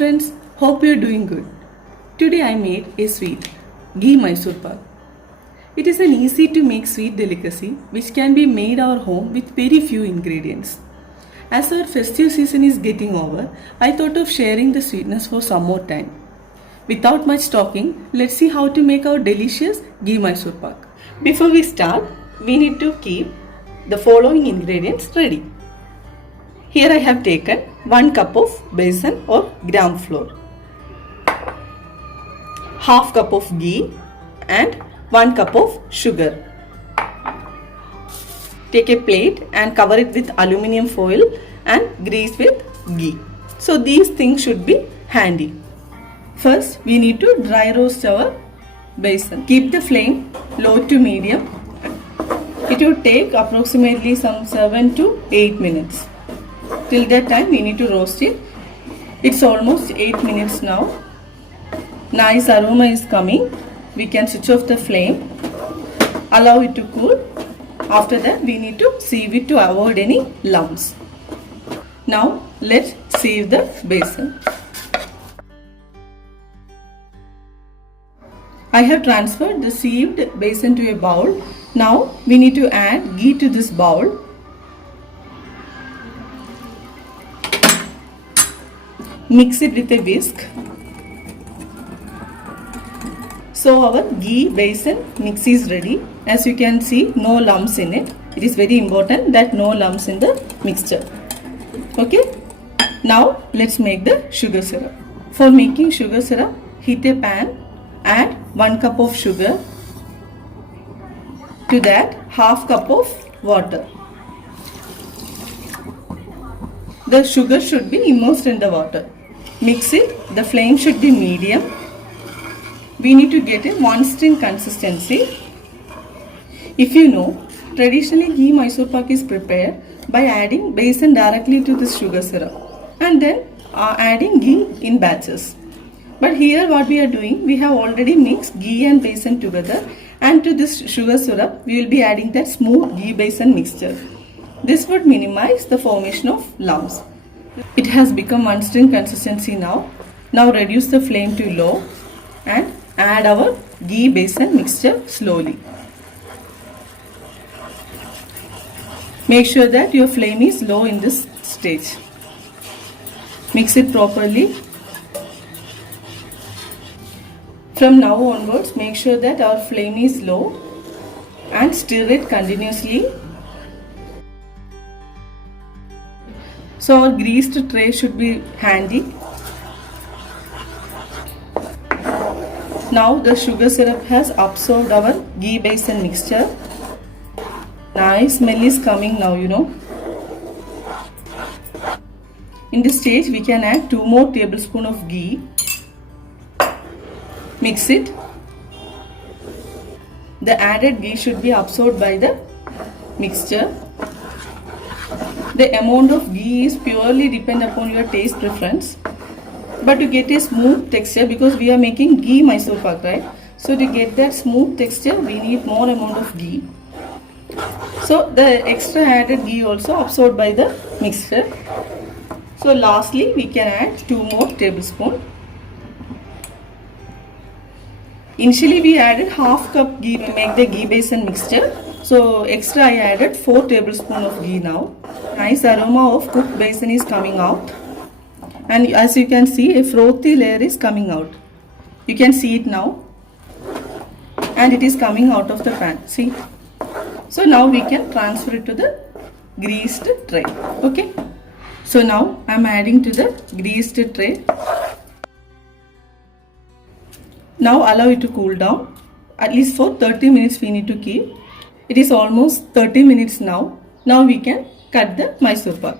friends, hope you are doing good. Today I made a sweet, ghee Mysore pak. It is an easy to make sweet delicacy which can be made our home with very few ingredients. As our festive season is getting over, I thought of sharing the sweetness for some more time. Without much talking, let's see how to make our delicious ghee Mysore pak. Before we start, we need to keep the following ingredients ready. Here I have taken 1 cup of besan or gram flour, half cup of ghee and 1 cup of sugar. Take a plate and cover it with aluminium foil and grease with ghee. So these things should be handy. First we need to dry roast our besan. Keep the flame low to medium. It will take approximately some 7 to 8 minutes. Till that time we need to roast it. It's almost 8 minutes now. Nice aroma is coming. We can switch off the flame. Allow it to cool. After that we need to sieve it to avoid any lumps. Now let's sieve the besan. I have transferred the sieved besan to a bowl. Now we need to add ghee to this bowl. Mix it with a whisk. So our ghee besan mix is ready. As you can see, no lumps in it. It is very important that no lumps in the mixture. Okay. Now let's make the sugar syrup. For making sugar syrup, heat a pan. Add 1 cup of sugar. To that, half cup of water. The sugar should be immersed in the water. Mix it. The flame should be medium. We need to get a one-string consistency. If you know, traditionally ghee Mysore pak is prepared by adding besan directly to this sugar syrup and then adding ghee in batches. But here what we are doing, we have already mixed ghee and besan together, and to this sugar syrup we will be adding that smooth ghee besan mixture. This would minimize the formation of lumps. It has become one string consistency now. Now reduce the flame to low and add our ghee besan mixture slowly. Make sure that your flame is low in this stage. Mix it properly. From now onwards, make sure that our flame is low and stir it continuously. So our greased tray should be handy. Now the sugar syrup has absorbed our ghee besan mixture. Nice smell is coming now, you know. In this stage we can add 2 more tablespoons of ghee. Mix it. The added ghee should be absorbed by the mixture. The amount of ghee is purely depend upon your taste preference. But to get a smooth texture, because we are making ghee Mysore pak, right? So to get that smooth texture, we need more amount of ghee. So the extra added ghee also absorbed by the mixture. So lastly, we can add 2 more tablespoons. Initially we added half cup ghee to make the ghee besan mixture. So extra I added 4 tablespoons of ghee now. Nice aroma of cooked besan is coming out. And as you can see, a frothy layer is coming out. You can see it now. And it is coming out of the pan. See. So now we can transfer it to the greased tray. Okay. So now I am adding to the greased tray. Now allow it to cool down. At least for 30 minutes we need to keep. It is almost 30 minutes now. Now we can cut the Mysore pak.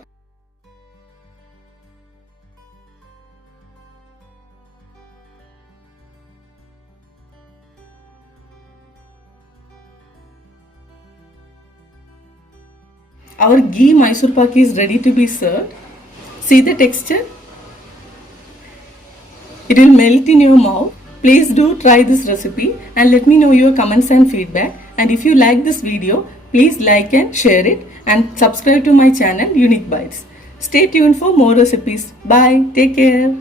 Our ghee Mysore pak is ready to be served. See the texture? It will melt in your mouth. Please do try this recipe and let me know your comments and feedback. And if you like this video, please like and share it and subscribe to my channel Unique Bites. Stay tuned for more recipes. Bye. Take care.